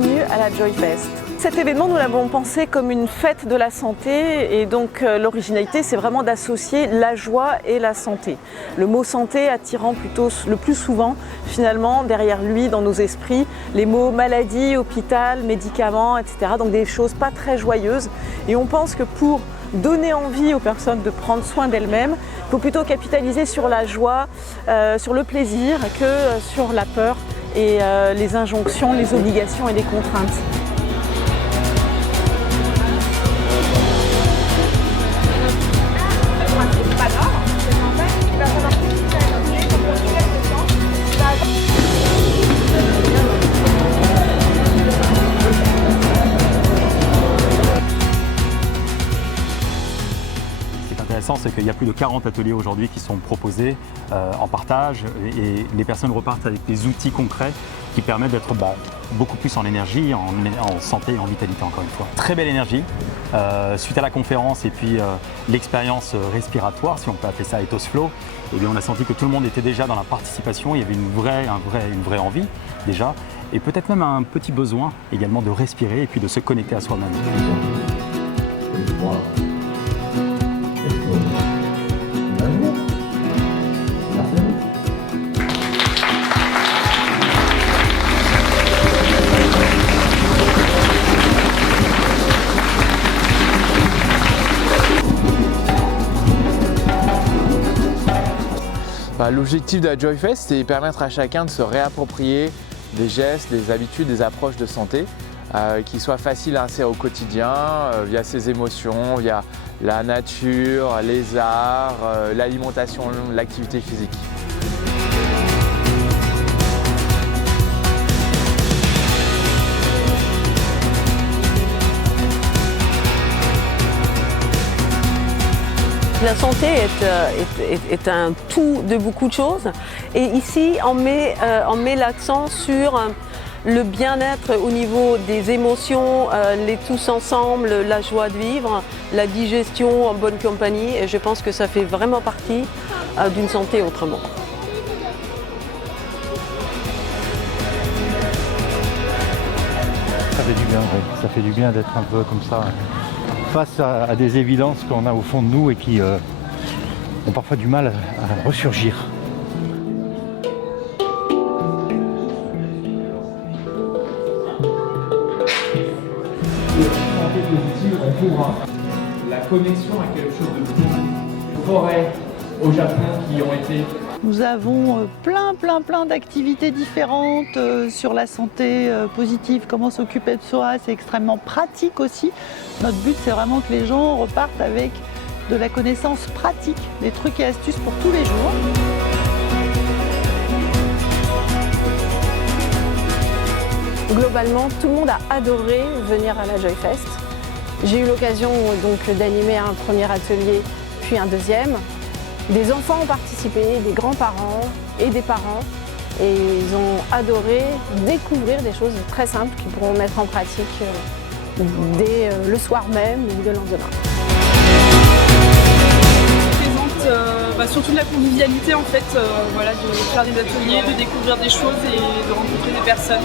bienvenue à la Joyfest. Cet événement, nous l'avons pensé comme une fête de la santé et donc l'originalité, c'est vraiment d'associer la joie et la santé. Le mot santé attirant plutôt le plus souvent, finalement, derrière lui, dans nos esprits, les mots maladie, hôpital, médicaments, etc. Donc des choses pas très joyeuses. Et on pense que pour donner envie aux personnes de prendre soin d'elles-mêmes, il faut plutôt capitaliser sur la joie, sur le plaisir que sur la peur et les injonctions, les obligations et les contraintes. C'est qu'il y a plus de 40 ateliers aujourd'hui qui sont proposés en partage et les personnes repartent avec des outils concrets qui permettent d'être beaucoup plus en énergie, en santé et en vitalité encore une fois. Très belle énergie suite à la conférence et puis l'expérience respiratoire, si on peut appeler ça Ethos Flow, et bien on a senti que tout le monde était déjà dans la participation, il y avait une vraie envie déjà et peut-être même un petit besoin également de respirer et puis de se connecter à soi-même. L'objectif de la Joyfest, c'est de permettre à chacun de se réapproprier des gestes, des habitudes, des approches de santé qui soient faciles à insérer au quotidien via ses émotions, via la nature, les arts, l'alimentation, l'activité physique. La santé est un tout de beaucoup de choses et ici on met l'accent sur le bien-être au niveau des émotions, les tous ensemble, la joie de vivre, la digestion en bonne compagnie et je pense que ça fait vraiment partie d'une santé autrement. Ça fait du bien, oui. Ça fait du bien d'être un peu comme ça. Face à des évidences qu'on a au fond de nous et qui ont parfois du mal à ressurgir. Santé positive, on pourra. La connexion à quelque chose de plus forêt au Japon qui ont été. Nous avons plein d'activités différentes sur la santé positive, comment s'occuper de soi, c'est extrêmement pratique aussi. Notre but c'est vraiment que les gens repartent avec de la connaissance pratique, des trucs et astuces pour tous les jours. Globalement, tout le monde a adoré venir à la Joyfest. J'ai eu l'occasion donc d'animer un premier atelier, puis un deuxième. Des enfants ont participé, des grands-parents et des parents. Et ils ont adoré découvrir des choses très simples qu'ils pourront mettre en pratique dès le soir même ou le lendemain. Présente surtout de la convivialité en fait, de faire des ateliers, de découvrir des choses et de rencontrer des personnes.